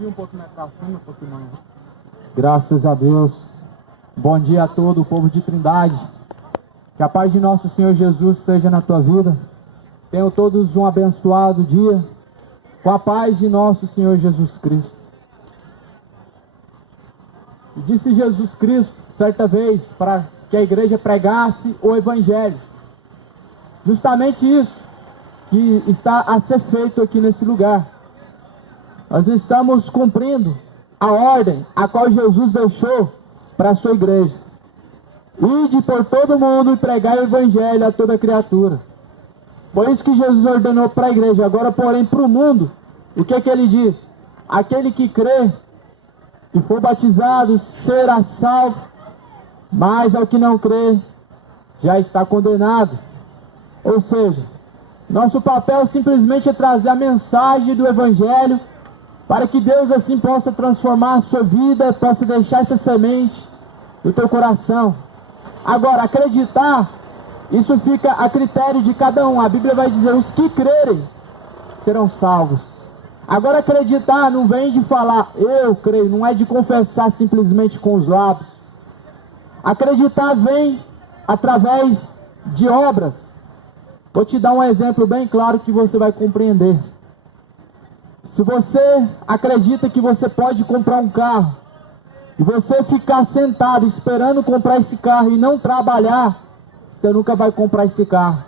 subir um pouco mais pra cima, um pouquinho mais. Graças a Deus. Bom dia a todo o povo de Trindade. Que a paz de nosso Senhor Jesus seja na tua vida. Tenham todos um abençoado dia com a paz de nosso Senhor Jesus Cristo. E disse Jesus Cristo, certa vez, para que a igreja pregasse o Evangelho. Justamente isso que está a ser feito aqui nesse lugar. Nós estamos cumprindo a ordem a qual Jesus deixou para a sua igreja. Ide por todo mundo e pregai o Evangelho a toda criatura. Foi isso que Jesus ordenou para a igreja. Agora, porém, para o mundo, o que ele diz? Aquele que crê e for batizado será salvo, mas ao que não crê já está condenado. Ou seja, nosso papel simplesmente é trazer a mensagem do Evangelho para que Deus assim possa transformar a sua vida, possa deixar essa semente no teu coração. Agora, acreditar, isso fica a critério de cada um. A Bíblia vai dizer, os que crerem serão salvos. Agora, acreditar não vem de falar, eu creio, não é de confessar simplesmente com os lábios. Acreditar vem através de obras. Vou te dar um exemplo bem claro que você vai compreender. Se você acredita que você pode comprar um carro, e você ficar sentado esperando comprar esse carro e não trabalhar, você nunca vai comprar esse carro.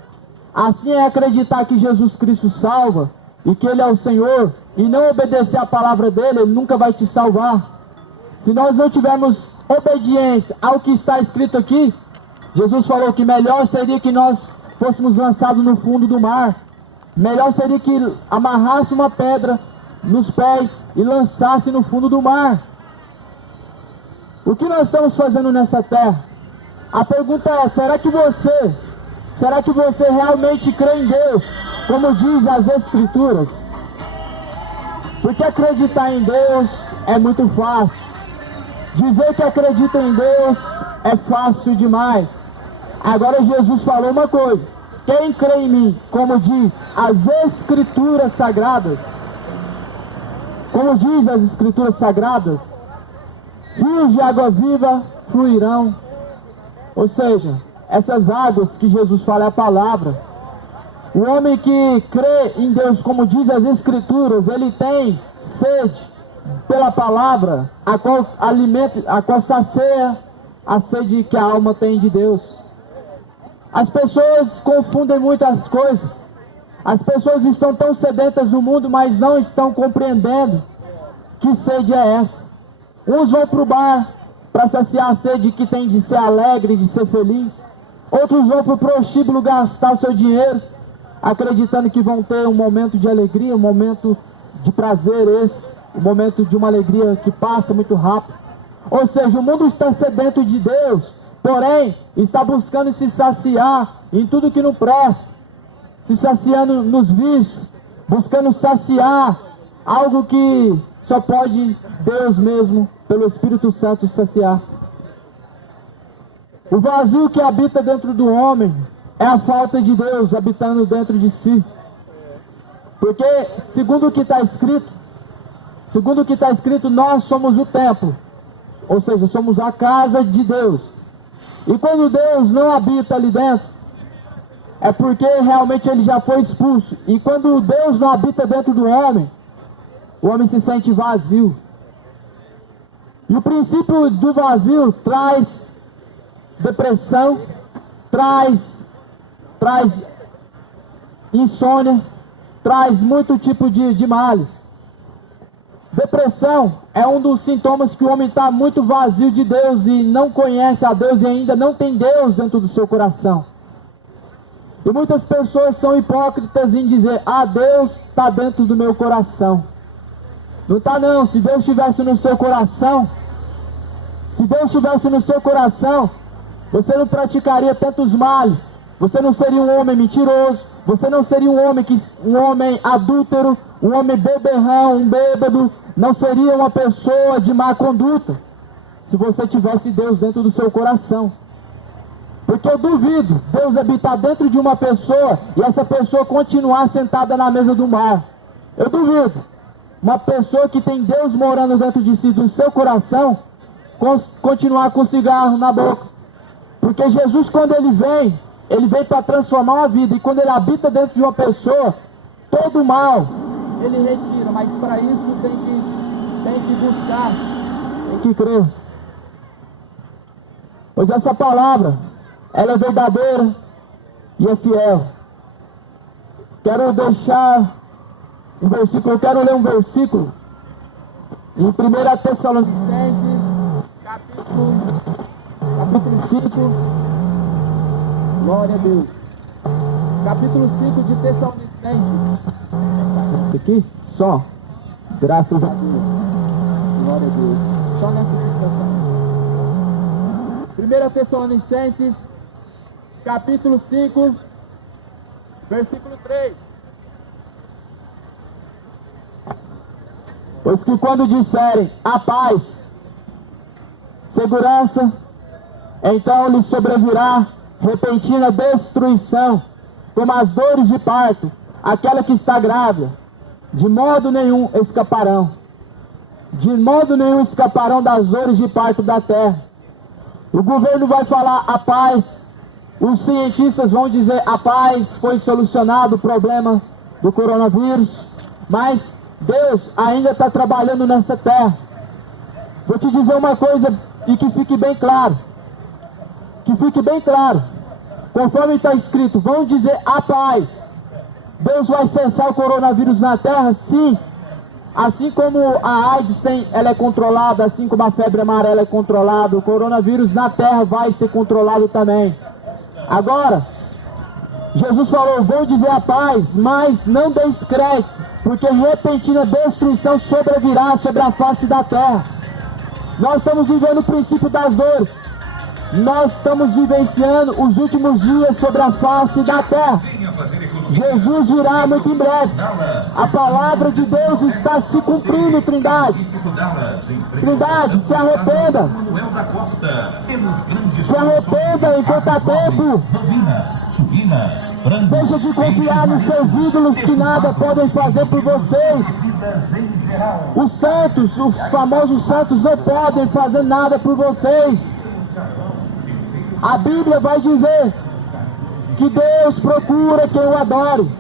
Assim é acreditar que Jesus Cristo salva, e que Ele é o Senhor, e não obedecer a palavra dEle, Ele nunca vai te salvar. Se nós não tivermos obediência ao que está escrito aqui, Jesus falou que melhor seria que nós fôssemos lançados no fundo do mar. Melhor seria que amarrasse uma pedra nos pés e lançasse no fundo do mar. O que nós estamos fazendo nessa terra? A pergunta é, será que você realmente crê em Deus, como diz as Escrituras? Porque acreditar em Deus é muito fácil. Dizer que acredita em Deus é fácil demais. Agora Jesus falou uma coisa: quem crê em mim, como diz as Escrituras Sagradas, como diz as Escrituras Sagradas, rios de água viva fluirão. Ou seja, essas águas que Jesus fala é a palavra. O homem que crê em Deus, como diz as Escrituras, ele tem sede pela palavra, a qual sacia a sede que a alma tem de Deus. As pessoas confundem muitas coisas. As pessoas estão tão sedentas no mundo, mas não estão compreendendo que sede é essa. Uns vão para o bar para saciar a sede que tem de ser alegre, de ser feliz. Outros vão para o prostíbulo gastar o seu dinheiro, acreditando que vão ter um momento de alegria, um momento de prazer um momento de uma alegria que passa muito rápido. Ou seja, o mundo está sedento de Deus, porém está buscando se saciar em tudo que não presta, se saciando nos vícios, buscando saciar algo que só pode Deus mesmo, pelo Espírito Santo, saciar. O vazio que habita dentro do homem é a falta de Deus habitando dentro de si. Porque, segundo o que está escrito, nós somos o templo. Ou seja, somos a casa de Deus. E quando Deus não habita ali dentro, é porque realmente ele já foi expulso. E quando Deus não habita dentro do homem, o homem se sente vazio. E o princípio do vazio traz depressão, traz insônia, traz muito tipo de males. Depressão é um dos sintomas que o homem está muito vazio de Deus e não conhece a Deus e ainda não tem Deus dentro do seu coração. E muitas pessoas são hipócritas em dizer, Deus está dentro do meu coração. Não está não. Se Deus estivesse no seu coração, você não praticaria tantos males. Você não seria um homem mentiroso. Você não seria um homem adúltero, um homem beberrão, um bêbado. Não seria uma pessoa de má conduta, se você tivesse Deus dentro do seu coração. Porque eu duvido Deus habitar dentro de uma pessoa e essa pessoa continuar sentada na mesa do mar. Eu duvido. uma pessoa que tem Deus morando dentro de si, do seu coração, continuar com o cigarro na boca. Porque Jesus, quando ele vem para transformar uma vida. E quando ele habita dentro de uma pessoa, todo o mal ele retira. Mas para isso tem que buscar, tem que crer. Pois essa palavra, ela é verdadeira e é fiel. Quero deixar um versículo, eu quero ler um versículo em 1 Tessalonicenses, capítulo 5, glória a Deus. Capítulo 5 de Tessalonicenses. Isso aqui? Só. Graças a Deus. Glória a Deus. Só nessa situação. 1 Tessalonicenses, capítulo 5, versículo 3. Pois que quando disserem a paz, segurança, então lhes sobrevirá repentina destruição, como as dores de parto, aquela que está grávida. De modo nenhum escaparão. De modo nenhum escaparão das dores de parto da terra. O governo vai falar a paz. Os cientistas vão dizer a paz, foi solucionado o problema do coronavírus. Mas Deus ainda está trabalhando nessa terra. Vou te dizer uma coisa e que fique bem claro. Que fique bem claro. Conforme está escrito, vão dizer a paz. Deus vai cessar o coronavírus na terra? Sim. Assim como a AIDS ela é controlada, assim como a febre amarela é controlada, o coronavírus na terra vai ser controlado também. Agora, Jesus falou, vão dizer a paz, mas não deis crédito, porque repentina destruição sobrevirá sobre a face da terra. Nós estamos vivendo o princípio das dores. Nós estamos vivenciando os últimos dias sobre a face da terra. Jesus virá muito em breve. A palavra de Deus está se cumprindo, Trindade. Trindade, se arrependa. Se arrependa enquanto há tempo. Deixa de confiar nos seus ídolos que nada podem fazer por vocês. Os santos, os famosos santos, não podem fazer nada por vocês. A Bíblia vai dizer que Deus procura quem o adore,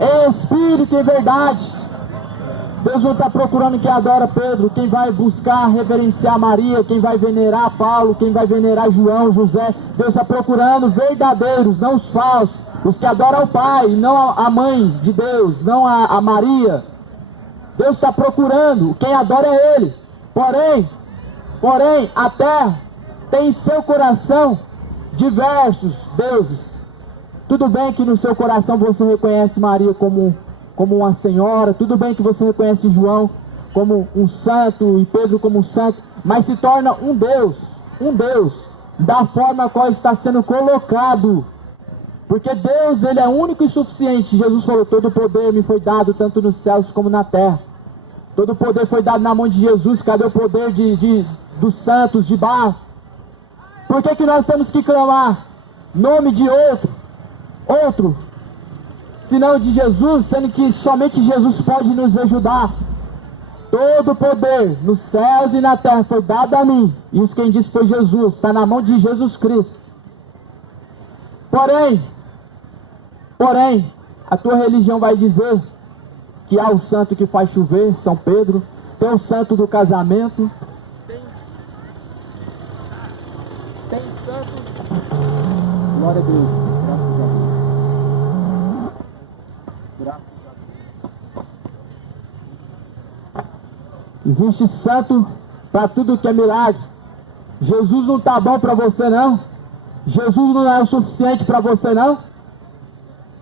em espírito e verdade. Deus não está procurando quem adora Pedro, quem vai buscar reverenciar Maria, quem vai venerar Paulo, quem vai venerar João, José. Deus está procurando verdadeiros, não os falsos, os que adoram o Pai, não a mãe de Deus, não a Maria. Deus está procurando, quem adora é Ele. Porém, a terra tem em seu coração diversos deuses. Tudo bem que no seu coração você reconhece Maria como uma senhora, tudo bem que você reconhece João como um santo e Pedro como um santo, mas se torna um Deus, da forma a qual está sendo colocado. Porque Deus, Ele é único e suficiente. Jesus falou, todo poder me foi dado, tanto nos céus como na terra. Todo poder foi dado na mão de Jesus. Cadê o poder dos santos, de barro? Por que nós temos que clamar nome de outro, senão de Jesus, sendo que somente Jesus pode nos ajudar? Todo poder nos céus e na terra foi dado a mim, e os quem disse foi Jesus, está na mão de Jesus Cristo. Porém, a tua religião vai dizer que há o santo que faz chover, São Pedro, tem o santo do casamento, tem santo. Glória a Deus, graças a Deus. Existe santo para tudo que é milagre. Jesus não está bom para você não? Jesus não é o suficiente para você não?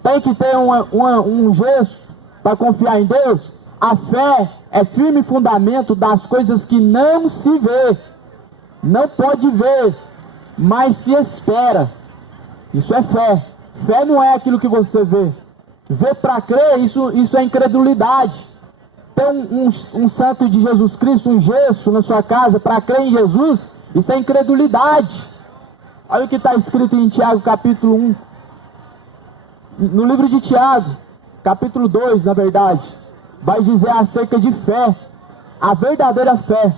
Tem que ter um gesso para confiar em Deus? A fé é firme fundamento das coisas que não se vê. Não pode ver, mas se espera. Isso é fé. Fé não é aquilo que você vê. Ver para crer, isso é incredulidade. Ter um santo de Jesus Cristo, um gesso na sua casa para crer em Jesus, isso é incredulidade. Olha o que está escrito em Tiago capítulo 1. No livro de Tiago, capítulo 2, na verdade. vai dizer acerca de fé, a verdadeira fé.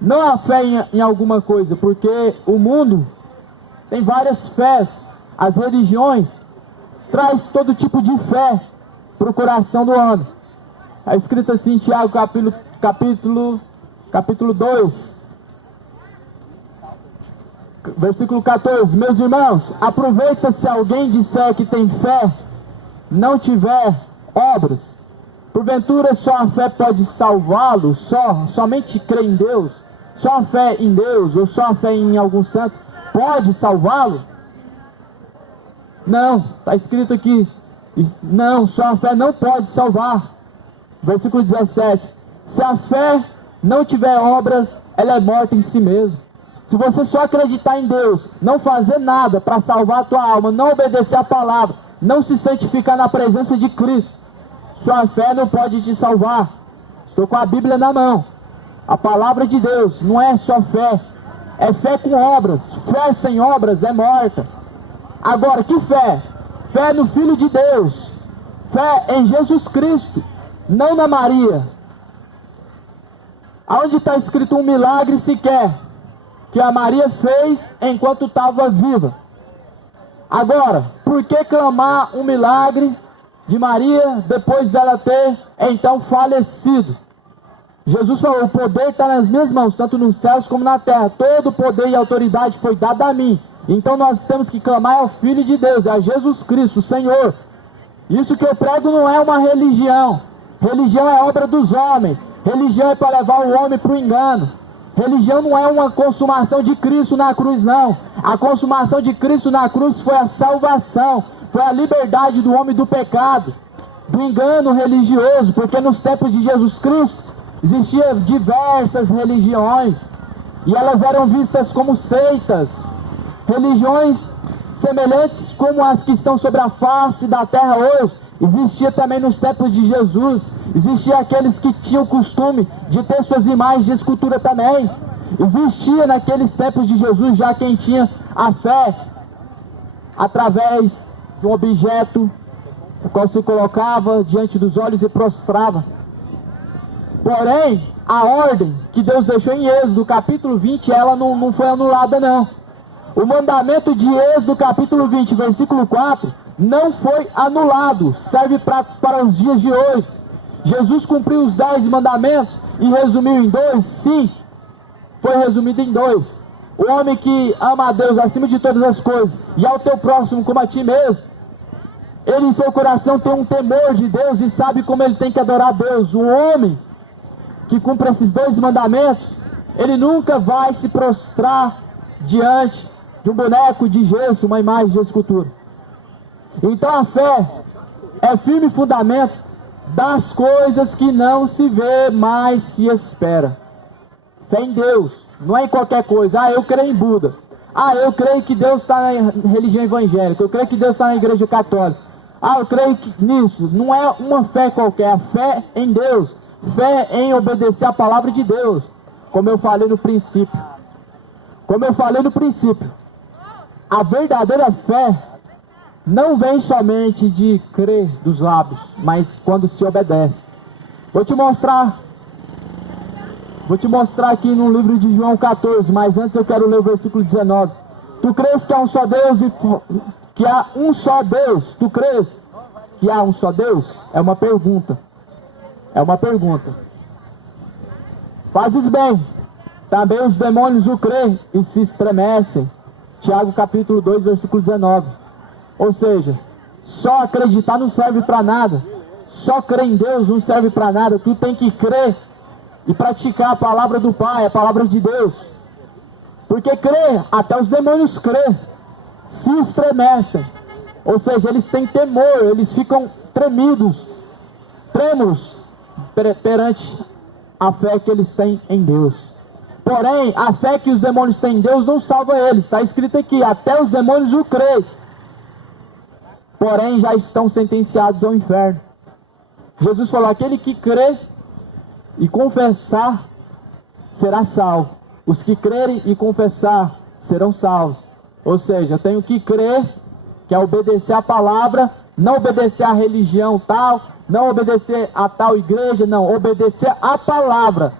Não a fé em alguma coisa, porque o mundo tem várias fés, as religiões traz todo tipo de fé para o coração do homem. Está escrito assim em Tiago capítulo 2, versículo 14: meus irmãos, aproveita se alguém disser que tem fé, não tiver obras. Porventura só a fé pode salvá-lo? Somente crer em Deus? Só a fé em Deus ou só a fé em algum santo pode salvá-lo? Não, está escrito aqui, não, só a fé não pode salvar. Versículo 17: se a fé não tiver obras, ela é morta em si mesma. Se você só acreditar em Deus, não fazer nada para salvar a tua alma, não obedecer a palavra, não se santificar na presença de Cristo, sua fé não pode te salvar. Estou com a Bíblia na mão. A palavra de Deus não é só fé, é fé com obras. Fé sem obras é morta. Agora, que fé? Fé no Filho de Deus, fé em Jesus Cristo, não na Maria. Aonde está escrito um milagre sequer que a Maria fez enquanto estava viva? Agora, por que clamar um milagre de Maria depois dela ter então falecido? Jesus falou: o poder está nas minhas mãos, tanto nos céus como na terra. Todo poder e autoridade foi dado a mim. Então nós temos que clamar ao Filho de Deus, a Jesus Cristo, o Senhor. Isso que eu prego não é uma religião. Religião é obra dos homens. Religião é para levar o homem para o engano. Religião não é uma consumação de Cristo na cruz, não. A consumação de Cristo na cruz foi a salvação, foi a liberdade do homem do pecado, do engano religioso, porque nos tempos de Jesus Cristo existiam diversas religiões e elas eram vistas como seitas, religiões semelhantes como as que estão sobre a face da terra hoje. Existia também nos tempos de Jesus. Existia aqueles que tinham o costume de ter suas imagens de escultura também. Existia naqueles tempos de Jesus já quem tinha a fé através de um objeto, o qual se colocava diante dos olhos e prostrava. Porém, a ordem que Deus deixou em Êxodo capítulo 20, ela não foi anulada, não. O mandamento de Êxodo capítulo 20, versículo 4, não foi anulado, serve para os dias de hoje. Jesus cumpriu os 10 mandamentos e resumiu em 2? Sim, foi resumido em 2. O homem que ama a Deus acima de todas as coisas e ao teu próximo como a ti mesmo, ele em seu coração tem um temor de Deus e sabe como ele tem que adorar a Deus. O homem que cumpre esses 2 mandamentos, ele nunca vai se prostrar diante de um boneco de gesso, uma imagem de escultura. Então a fé é firme fundamento das coisas que não se vê, mas se espera. Fé em Deus, não é em qualquer coisa. Ah, eu creio em Buda. Ah, eu creio que Deus está na religião evangélica. Eu creio que Deus está na igreja católica. Ah, eu creio nisso. Não é uma fé qualquer, a fé em Deus. Fé em obedecer a palavra de Deus. Como eu falei no princípio. A verdadeira fé não vem somente de crer dos lábios, mas quando se obedece. Vou te mostrar aqui no livro de João 14, mas antes eu quero ler o versículo 19. Tu crês que há um só Deus e que há um só Deus? Tu crês que há um só Deus? É uma pergunta. Fazes bem. Também os demônios o creem e se estremecem. Tiago capítulo 2, versículo 19. Ou seja, só acreditar não serve para nada. Só crer em Deus não serve para nada. Tu tem que crer e praticar a palavra do Pai, a palavra de Deus. Porque crer, até os demônios crêem, se estremecem. Ou seja, eles têm temor, eles ficam trêmulos perante a fé que eles têm em Deus. Porém, a fé que os demônios têm em Deus não salva eles. Está escrito aqui, até os demônios o creem. Porém, já estão sentenciados ao inferno. Jesus falou: aquele que crê e confessar será salvo. Os que crerem e confessar serão salvos. Ou seja, eu tenho que crer, que é obedecer a palavra, não obedecer à religião tal, não obedecer a tal igreja, não, obedecer à palavra.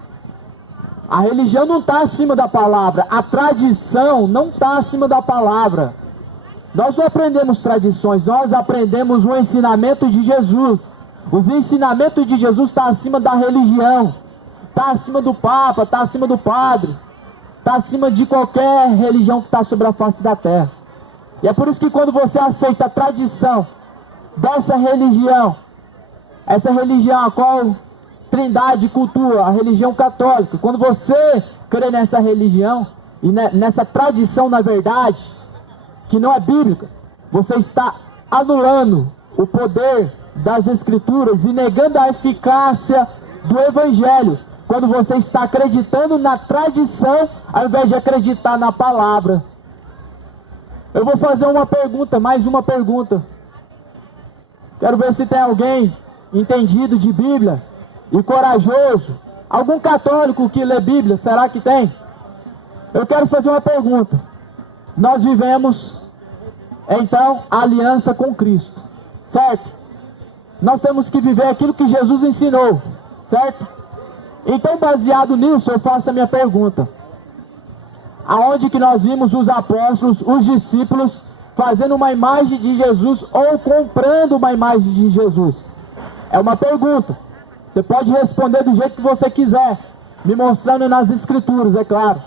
A religião não está acima da palavra, a tradição não está acima da palavra. Nós não aprendemos tradições, nós aprendemos o ensinamento de Jesus. Os ensinamentos de Jesus estão acima da religião, está acima do Papa, está acima do padre, está acima de qualquer religião que está sobre a face da terra. E é por isso que quando você aceita a tradição dessa religião, essa religião a qual Trindade cultua, a religião católica, quando você crê nessa religião e nessa tradição, na verdade, que não é bíblica, você está anulando o poder das Escrituras e negando a eficácia do Evangelho, quando você está acreditando na tradição ao invés de acreditar na palavra. Eu vou fazer uma pergunta, mais uma pergunta. Quero ver se tem alguém entendido de Bíblia e corajoso. Algum católico que lê Bíblia, será que tem? Eu quero fazer uma pergunta. Nós vivemos, então, a aliança com Cristo, certo? Nós temos que viver aquilo que Jesus ensinou, certo? Então, baseado nisso, eu faço a minha pergunta. Aonde que nós vimos os apóstolos, os discípulos, fazendo uma imagem de Jesus ou comprando uma imagem de Jesus? É uma pergunta. Você pode responder do jeito que você quiser, me mostrando nas Escrituras, é claro.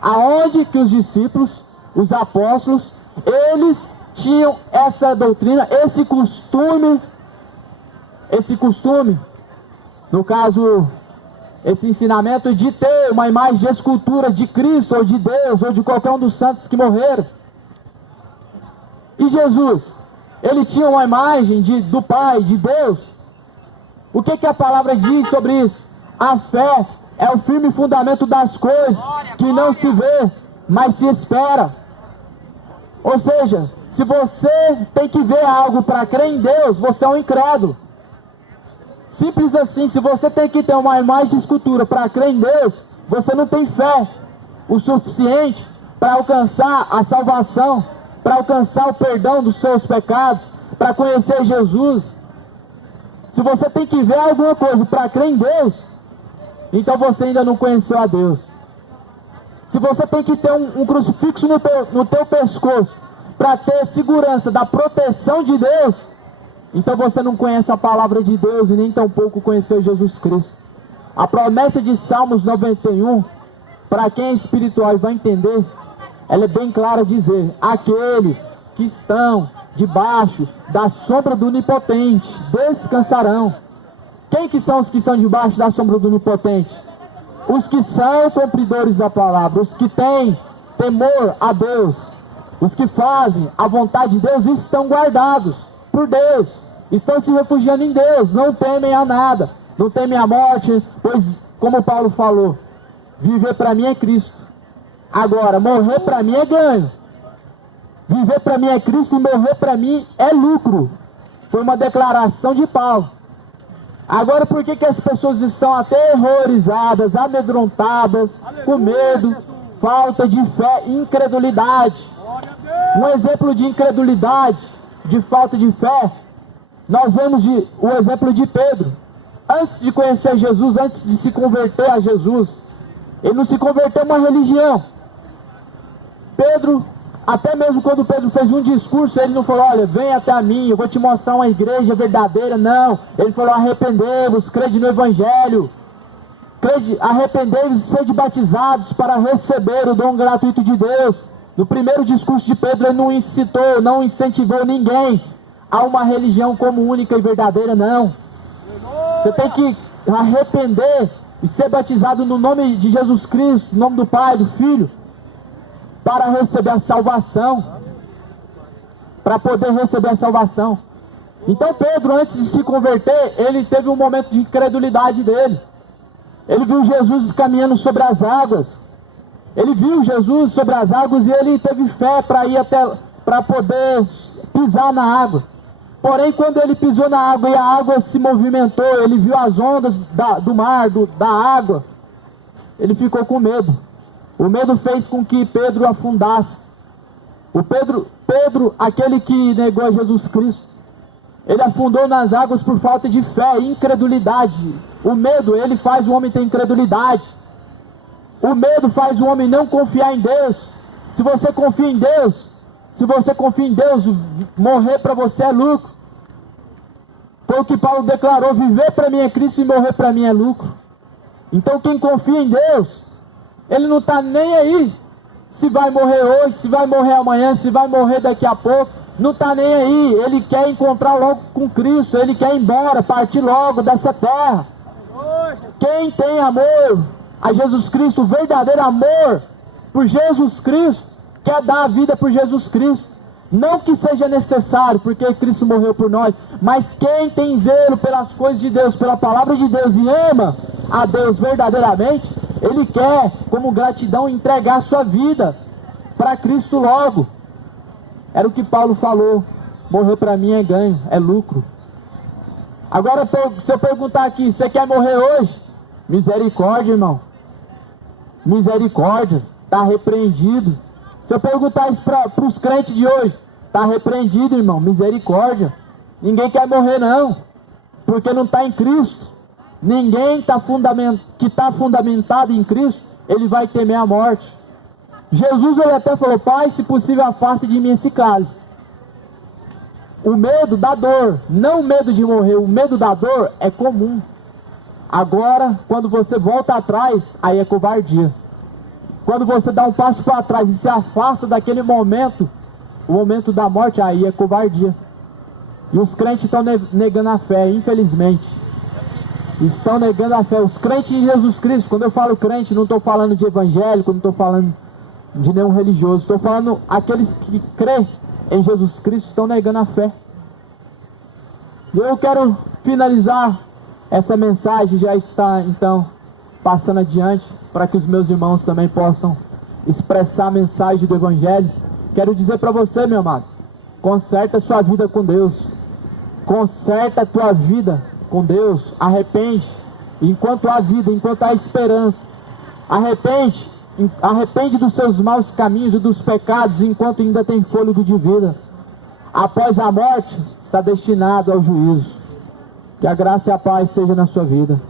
Aonde que os discípulos, os apóstolos, eles tinham essa doutrina, esse costume, no caso, esse ensinamento de ter uma imagem de escultura de Cristo, ou de Deus, ou de qualquer um dos santos que morreram. E Jesus, ele tinha uma imagem do Pai, de Deus. O que a palavra diz sobre isso? A fé é o firme fundamento das coisas que não se vê, mas se espera. Ou seja, se você tem que ver algo para crer em Deus, você é um incrédulo. Simples assim. Se você tem que ter uma imagem de escultura para crer em Deus, você não tem fé o suficiente para alcançar a salvação, para alcançar o perdão dos seus pecados, para conhecer Jesus. Se você tem que ver alguma coisa para crer em Deus, então você ainda não conheceu a Deus. Se você tem que ter um crucifixo no teu pescoço para ter segurança da proteção de Deus, então você não conhece a palavra de Deus e nem tampouco conheceu Jesus Cristo. A promessa de Salmos 91, para quem é espiritual e vai entender, ela é bem clara a dizer: aqueles que estão debaixo da sombra do Onipotente descansarão. Quem que são os que estão debaixo da sombra do Onipotente? Os que são cumpridores da palavra, os que têm temor a Deus, os que fazem a vontade de Deus estão guardados por Deus, estão se refugiando em Deus, não temem a nada, não temem a morte, pois, como Paulo falou, viver para mim é Cristo. Agora, morrer para mim é ganho. Viver para mim é Cristo e morrer para mim é lucro. Foi uma declaração de Paulo. Agora, por que as pessoas estão aterrorizadas, amedrontadas, com medo, falta de fé e incredulidade? Um exemplo de incredulidade, de falta de fé, nós vemos o exemplo de Pedro. Antes de conhecer Jesus, antes de se converter a Jesus, ele não se converteu a uma religião. Pedro, até mesmo quando Pedro fez um discurso, ele não falou: olha, vem até mim, eu vou te mostrar uma igreja verdadeira. Não, ele falou: arrependei-vos, crede no Evangelho, arrependei-vos e sede batizados para receber o dom gratuito de Deus. No primeiro discurso de Pedro, ele não incitou, não incentivou ninguém a uma religião como única e verdadeira, não. Você tem que arrepender e ser batizado no nome de Jesus Cristo, no nome do Pai, do Filho, para receber a salvação, para poder receber a salvação. Então Pedro, antes de se converter, ele teve um momento de incredulidade dele. Ele viu Jesus caminhando sobre as águas. Ele viu Jesus sobre as águas e ele teve fé para ir para poder pisar na água. Porém, quando ele pisou na água e a água se movimentou, ele viu as ondas do mar, da água, ele ficou com medo. O medo fez com que Pedro afundasse. Pedro, aquele que negou a Jesus Cristo, Ele afundou nas águas por falta de fé e incredulidade. O medo, ele faz o homem ter incredulidade. O medo faz o homem não confiar em Deus. Se você confia em Deus, morrer para você é lucro. Foi o que Paulo declarou: viver para mim é Cristo e morrer para mim é lucro. Então quem confia em Deus, ele não está nem aí se vai morrer hoje, se vai morrer amanhã, se vai morrer daqui a pouco. Não está nem aí. Ele quer encontrar logo com Cristo. Ele quer ir embora, partir logo dessa terra. Quem tem amor a Jesus Cristo, o verdadeiro amor por Jesus Cristo, quer dar a vida por Jesus Cristo. Não que seja necessário, porque Cristo morreu por nós, mas quem tem zelo pelas coisas de Deus, pela palavra de Deus, e ama a Deus verdadeiramente, ele quer, como gratidão, entregar a sua vida para Cristo logo. Era o que Paulo falou: morrer para mim é ganho, é lucro. Agora, se eu perguntar aqui, você quer morrer hoje? Misericórdia, irmão. Misericórdia, está repreendido. Se eu perguntar isso para os crentes de hoje, está repreendido, irmão, misericórdia. Ninguém quer morrer não, porque não está em Cristo. Ninguém que está fundamentado em Cristo, ele vai temer a morte. Jesus, ele até falou: Pai, se possível afaste de mim esse cálice. O medo da dor, não o medo de morrer, o medo da dor é comum. Agora, quando você volta atrás, aí é covardia. Quando você dá um passo para trás e se afasta daquele momento, o momento da morte, aí é covardia. E os crentes estão negando a fé, infelizmente. Estão negando a fé. Os crentes em Jesus Cristo, quando eu falo crente, não estou falando de evangélico, não estou falando de nenhum religioso. Estou falando aqueles que creem em Jesus Cristo, estão negando a fé. E eu quero finalizar essa mensagem, já está então passando adiante, para que os meus irmãos também possam expressar a mensagem do Evangelho. Quero dizer para você, meu amado, conserta a sua vida com Deus. Conserta a tua vida com Deus. Arrepende, enquanto há vida, enquanto há esperança. Arrepende dos seus maus caminhos e dos pecados, enquanto ainda tem fôlego de vida. Após a morte, está destinado ao juízo. Que a graça e a paz seja na sua vida.